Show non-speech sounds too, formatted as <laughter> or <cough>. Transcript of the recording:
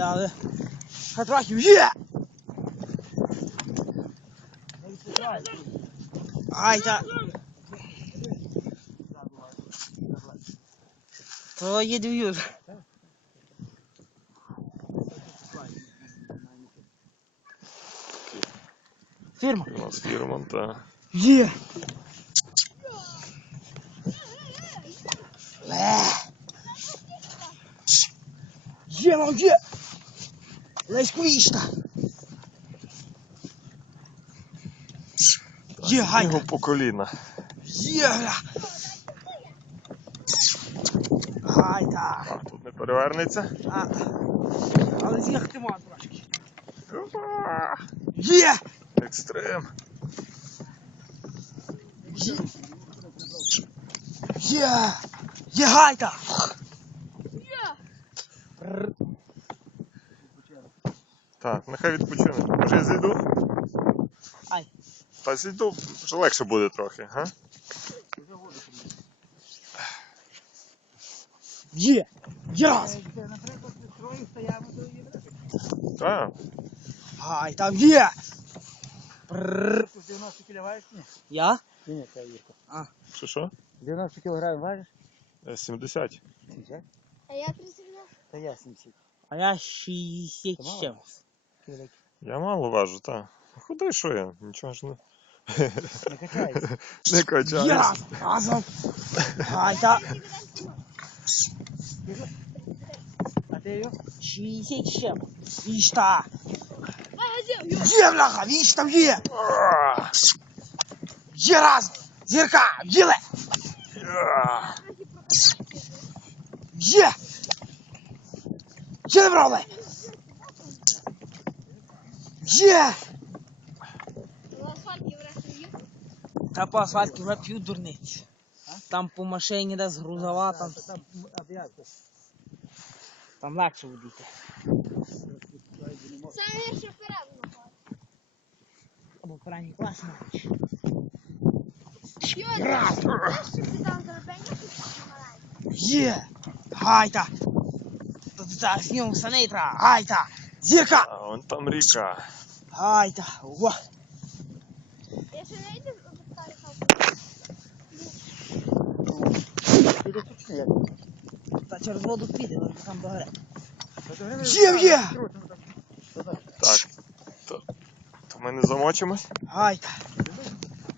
але. Хай трохи є! Ай, та. То є двір. Фірма. У нас фірман, та. Є. Ле. Є, мам, є. Гайда. по коліна. Є, гля. Гайда. А, тут не перевернеться. А. Але з'їхати можна трошки. Опа! Є. Екстрем. Є. Є. Є, гайда. Так, нехай відпочине. Може я зайду? Ай. Та зайду, вже легше буде трохи, га? Є. Є раз. Так. Ай, там є. Прррр. 90 кг важиш? Ні. Я? Ні, ні, це Ірко. Що що? 90 кг важиш? Е, 70. 70? А я 32. Та я 70. А я 60 Та чимось. Великий. Я мало важу, так. Худий що я? Нічого ж не. Не качається. <laughs> Не Є качаюсь. раз. Разом. Ай, та. А ти його? 60 з чимось. Вішта. Є, бляха, віч там є. Є раз. Зірка. Біле. Я! Є. Є, брали. Є. їхав. Та по асфальті вже п'ють дурниці. Там по машині десь грузова, там, Там легше водити. Саме ще вперед. Або крайній клас навіть. Йо, знаєш, що ти там зробення Є. Гайта. Та зніму санитра. Гайта. Зірка. А вон там ріка. Ай, та, ого. Я ще не йду Піде тут чи як? Та через воду піде, але там. Та то Є, є. Там. Та так. То, то ми не замочимось? Гайта.